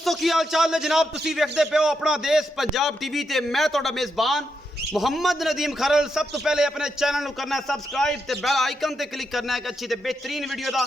दोस्तों की हाल चाल है जनाब तुसी वेखदे पे हो अपना देश पंजाब टीवी ते मैं तुहाडा मेज़बान मोहम्मद नदीम खरल। सब तो पहले अपने चैनल को करना है सब्सक्राइब ते बेल आइकन ते क्लिक करना है एक अच्छी ते बेहतरीन वीडियो का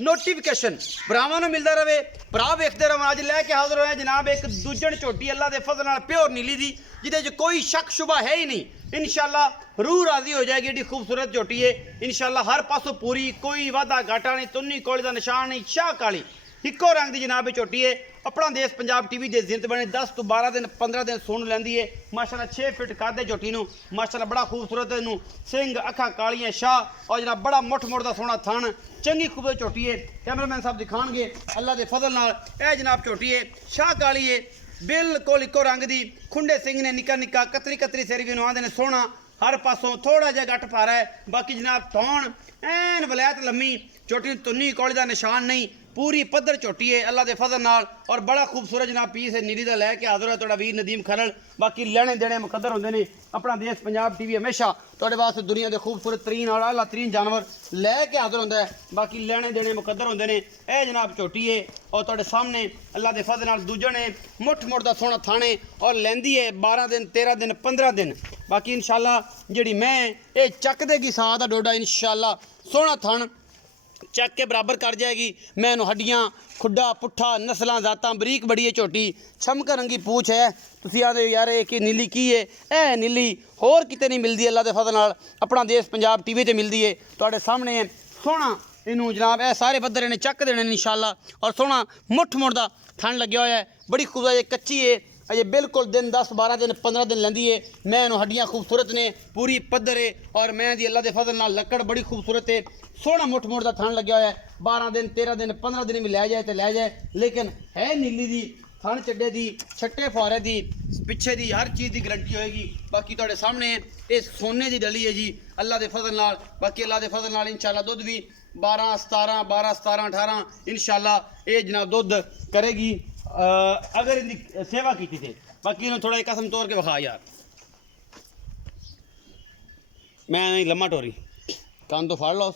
नोटिफिकेशन भरावां नूं मिलदा रहे। भरा वेखदे रहो। अज लैके हाजिर होए जनाब एक दूजण झोटी अल्लाह दे फजल नाल प्योर नीली दी जिहदे च कोई शक शुबा है ही नहीं। इंशाल्लाह रूह राजी हो जाएगी। एडी खूबसूरत झोटी है इंशाल्लाह हर पासों पूरी, कोई वादा घाटा नहीं, तुन्नी कोले दा निशान नहीं, शाह काली इको रंग की जनाब झोटी है। अपना देश पंजाब टीवी के जिंद बने 10 तो 12 दिन 15 दिन सुन लैंदी है। माशाल्लाह 6 फिट कादे झोटी नूं माशाल्लाह बड़ा खूबसूरत है। सिंह अखा कालियां शाह और जनाब बड़ा मुठ मुठ दा सोहना थन चंगी खूबसूरत झोटी है। कैमरामैन साहब दिखाणगे अल्लाह के फजल नाल यह जनाब झोटी है शाह काली है बिल्कुल इको रंग की। खुंडे सिंह ने निक्का निक्का कतरी कतरी सिर भी आंदे ने सोहना हर पासों थोड़ा जहा घट पा रहा है। बाकी जनाब थौन ऐन वलैत लम्मी झोटी तुन्नी कौली का निशान नहीं, पूरी पद्धर झोटी है अल्लाह के फजल नाल और बड़ा खूबसूरत जनाब पीस है नीली का लैके हाजिर है तुहाडा वीर नदीम खरल। बाकी लेने देने मुकद्दर होंदे ने। अपना देश पंजाब टीवी हमेशा तुहाडे वास्ते दुनिया के खूबसूरत तरीन और आला तरीन जानवर लैके हाजिर होंदा है। बाकी लेने देने मुकद्दर होंदे ने। यह जनाब झोटी है और तुहाडे सामने अल्लाह के फजल नाल दूजण है मुठ मुठ दा सोहना थाने और लैंदी है 12 दिन 13 दिन 15 दिन। बाकी इंशाल्लाह जिहड़ी मैं ये चक देगी साह दा डोडा इंशाल्लाह सोहना थन चक के बराबर कर जाएगी। मैं हड्डियाँ खुड्डा पुट्ठा नस्लों जातां बरीक बड़ी है झोटी छमक रंगी पूछ है। तुसीं आखदे यार ये कि नीली की है ए नीली होर किते नहीं मिलती अल्लाह के फजल नाल अपना देश पंजाब टीवी ते मिलती है। तुहाडे सामने सोहना इनू जनाब ए सारे बदर ने चक देने इंशाल्लाह और सोहना मुठ मुठ दा थन लग्या होया है। बड़ी खूबसूरत कच्ची है अजे बिल्कुल दिन 10 12 दिन 15 दिन लैंदी है। मैं हड्डियाँ खूबसूरत ने पूरी पद्धर है और मैं दी अल्लाह के फजल नाल लकड़ बड़ी खूबसूरत है। सोहना मुठ मुठ का थन लग्या होया है। 12 दिन 13 दिन 15 दिन भी लै जाए तो लै जाए लेकिन है नीली दी थन चड्डे दी छट्टे फुआरे दी पिछे दी हर चीज़ की गारंटी होएगी। बाकी तुहाडे सामने ये सोने की डली है जी अल्लाह के फजल नाल। बाकी अल्लाह के फजल नाल इंशाल्लाह दुध भी 12 17 18 इंशाल्लाह ये जनाब दुध करेगी अगर इनकी सेवा की थी। बाकी इन्होंने थोड़ा एक कसम तोड़ के विखा यार मैं नहीं लम्मा टोरी कान तो फाड़ लो।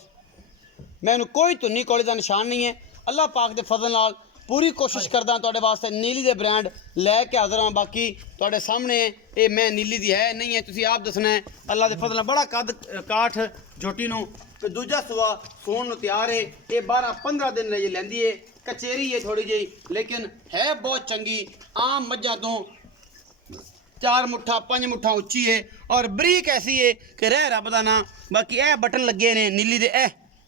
मैं कोई धुन्नी कौली का निशान नहीं है। अल्लाह पाक के फजल नाल पूरी कोशिश करदा तुहाडे वास्ते नीली दे ब्रांड लैके हाजिर हाँ। बाकी तुहाडे सामने ये मैं नीली दी है नहीं है तुसीं आप दसना है। अल्लाह के फजल नाल बड़ा कद काठ झोटी नूं दूजा सुआ सोन नूं तैयार है। ये 12 15 दिन लैंदी है कचेरी है थोड़ी जी लेकिन है बहुत चंगी आम मज्जां तो 4 मुठा 5 मुठा उच्ची है और बरीक ऐसी है कि रह रब दा ना। बाकी ए बटन लगे ने नीली दे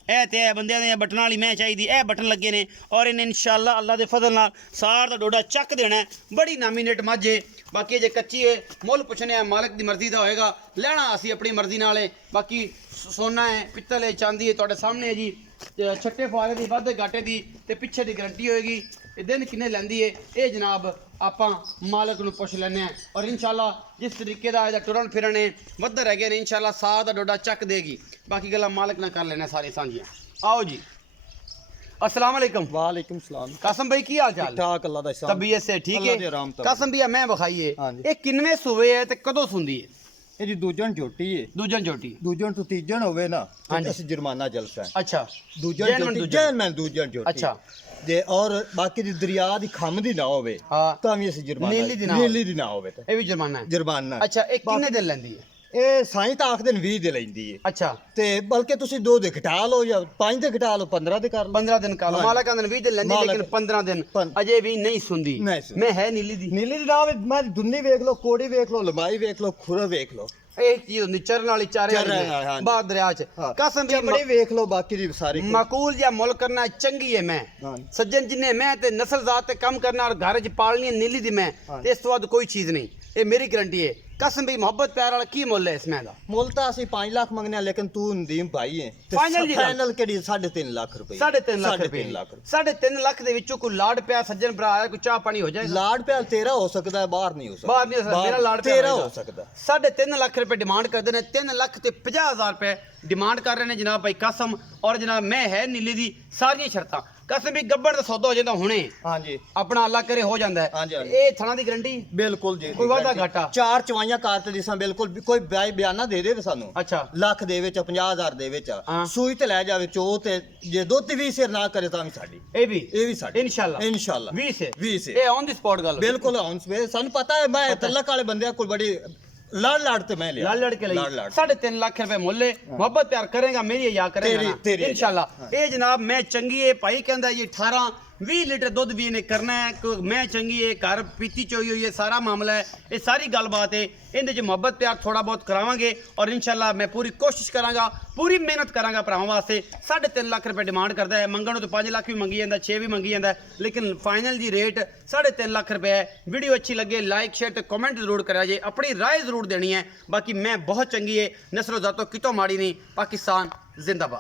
ए ते बंदे दे बटन वाली मैं चाहिए ए बटन लगे ने और इन्हें इंशाल्लाह अल्लाह के फजल नाल सार दा डोडा चक देना है। बड़ी नामीनेट मझ है। बाकी जे कच्ची है मुल पुछने मालिक की मर्जी का होएगा लेना असी अपनी मर्जी नाल है। बाकी सोना है पित्तल है चांदी है तुहाडे सामने है जी छट्टे फुआरे की वाधे घाटे की ते पिछे की गारंटी होएगी। दिन किन्ने लैंदी है ये जनाब आपां मालिक नूं पुछ लैने और इंशाल्लाह जिस तरीके का इहदा टुरन फिरन है वधर है ने इंशाल्लाह साह दा डोडा चक देगी। बाकी गल्लां मालिक ना कर लेना सारी सांझियां। आओ जी अस्सलाम वालेकुम। वालेकुम सलाम। कासम भाई की हाल चाल? ठीक अल्लाह दा ihsan तबीयत से ठीक है? कासम भैया मैं बखाइए ये किनवे सूबे है ते कदों सुंदी है? ये दूजन झोटी है। दूजन झोटी दूजन तो तीजन होवे ना अस जुर्माना जलसा है। अच्छा दूजन झोटी जैन मैं दूजन झोटी अच्छा जे और बाकी दी दरिया दी खम दी ना होवे तां भी अस जुर्माना नीली दी ना होवे ते ये भी जुर्माना है। जुर्माना अच्छा एक किन्ने दिन लैंदी है? ਇਹ ਸਾਈਂ ਤਾਂ ਆਖਦੇ ਨੇ 20 ਦੇ ਲੈਂਦੀ ਹੈ। अच्छा ਤੇ ਬਲਕਿ ਤੁਸੀਂ 2 ਦੇ ਘਟਾ ਲਓ ਜਾਂ 5 ਦੇ ਘਟਾ ਲਓ 15 ਦੇ ਕਰ ਲਓ। 15 दिन का मालिक आंदन 20 दिन लैंदी लेकिन 15 दिन अजे भी नहीं सुंदी। मैं है नीली दी नाम मैं दुन्नी वेख लो कोड़ी वेख लो लंबाई वेख लो खुरा वेख लो एक चीज होंदी चरन वाली चारे बाहर दरिया च कसम भी बड़ी वेख लो बाकी दी सारी माकूल या मुल करना चंगी है। मैं सज्जन जिन्ने मैं ते नस्ल जात ते कम करना और घर च पालनी है नीली दी मैं इस तो बाद कोई चीज नहीं ये मेरी गारंटी है। कसम भी मोहब्बत प्यार वाला की मुल है इसमें दा मुल तो असि 5 लाख मंगने लेकिन तू नदीम भाई है फाइनल केड़ी 3.5 लाख रुपए 3.5 लाख रुपए 3.5 लाख दे विचों कोई लाड प्यार सज्जन भरा है कोई चाह पानी हो जाए। लाड प्यार तेरा हो सकता है बाहर नहीं हो सकता बाहर नहीं हो सकता मेरा लाड तेरा हो सकता 3.5 लाख रुपए डिमांड करते हैं 3 लाख ते 50,000 रुपए डिमांड कर रहे हैं जनाब भाई कसम और जनाब मैं है नीली दी सारी शर्तां ਕਸਮ ਵੀ ਗੱਬੜ ਦਾ ਸੌਦਾ ਹੋ ਜਾਂਦਾ ਹੁਣੇ ਹਾਂਜੀ ਆਪਣਾ ਅੱਲਾ ਕਰੇ ਹੋ ਜਾਂਦਾ ਹਾਂਜੀ, ਹੈ ਇਹ ਥਣਾ ਦੀ ਗਰੰਟੀ ਬਿਲਕੁਲ ਜੀ ਕੋਈ ਵਾਧਾ ਘਾਟਾ 4 ਚਵਾਈਆਂ ਕਾਰ ਤੇ ਦਿਸਾਂ ਬਿਲਕੁਲ ਕੋਈ ਬਿਆਨਾ ਦੇ ਦੇਵੇ ਸਾਨੂੰ ਅੱਛਾ ਲੱਖ ਦੇ ਵਿੱਚ 50,000 ਦੇ ਵਿੱਚ ਸੂਈ ਤੇ ਲੈ ਜਾਵੇ ਚੋ ਤੇ ਜੇ ਦੁੱਧ ਵੀ ਸਿਰ ਨਾ ਕਰੇ ਤਾਂ ਵੀ ਸਾਡੀ ਇਹ ਵੀ ਸਾਡੀ ਇਨਸ਼ਾਅੱਲਾ 20 ਸੇ ਇਹ ਔਨ ਦੀ ਸਪੌਟ ਗੱਲ ਬਿਲਕੁਲ ਔਨ ਸਪੇ ਸਾਨੂੰ ਪਤਾ ਹੈ ਮੈਂ ਤਲਕ ਵਾਲੇ ਬੰਦਿਆਂ ਕੋਲ ਬੜੀ ਲੜ ਤੇ ਮੈਂ ਲਿਆ ਲੜ ਕੇ ਲਈ 3.5 ਲੱਖ ਰੁਪਏ ਮੁੱਲ ਹੈ ਮੁਹੱਬਤ ਪਿਆਰ ਕਰੇਗਾ ਮੇਰੀ ਯਾ ਕਰੇਗਾ ਇਨਸ਼ਾਅੱਲਾ ਇਹ ਜਨਾਬ ਮੈਂ ਚੰਗੀ ਹੈ ਭਾਈ ਕਹਿੰਦਾ ਜੀ 18-20 ਲੀਟਰ ਦੁੱਧ ਵੀ ਇਹਨੇ ਕਰਨਾ ਹੈ ਮੈਂ ਚੰਗੀ ਹੈ ਘਰ ਪੀਤੀ ਚੋਈ ਹੋਈ ਹੈ ਸਾਰਾ ਮਾਮਲਾ ਹੈ ਇਹ ਸਾਰੀ ਗੱਲਬਾਤ ਹੈ ਇਹਦੇ 'ਚ ਮੁਹੱਬਤ ਪਿਆਰ ਥੋੜਾ ਬਹੁਤ ਕਰਾਵਾਂਗੇ ਔਰ ਇਨਸ਼ਾਅੱਲਾ ਮੈਂ ਪੂਰੀ ਕੋਸ਼ਿਸ਼ ਕਰਾਂਗਾ ਪੂਰੀ ਮਿਹਨਤ ਕਰਾਂਗਾ ਭਰਾਵਾਂ ਵਾਸਤੇ 3.5 ਲੱਖ ਰੁਪਏ ਡਿਮਾਂਡ ਕਰਦਾ ਹੈ ਮੰਗਣ ਨੂੰ ਤਾਂ 5 ਲੱਖ ਵੀ ਮੰਗੀ ਜਾਂਦਾ 6 ਵੀ ਮੰਗੀ ਜਾਂਦਾ ਲੇਕਿਨ ਫਾਈਨਲ ਜੀ ਰੇਟ 3.5 ਲੱਖ ਰੁਪਏ ਹੈ ਵੀਡੀਓ ਅੱਛੀ ਲੱਗੇ ਲਾਈਕ ਸ਼ੇਅਰ ਤੇ ਕਮੈਂਟ ਜ਼ਰੂਰ ਕਰਿਆ ਜੇ ਆਪਣੀ ਰਾਏ ਜ਼ਰੂਰ ਦੇਣੀ ਹੈ ਬਾਕੀ ਮੈਂ ਬਹੁਤ ਚੰਗੀ ਹੈ ਨਸਲ ਜ਼ਾਤੋਂ ਕਿਤੋਂ ਮਾੜੀ ਨਹੀਂ ਪਾਕਿਸਤਾਨ ਜ਼ਿੰਦਾਬਾਦ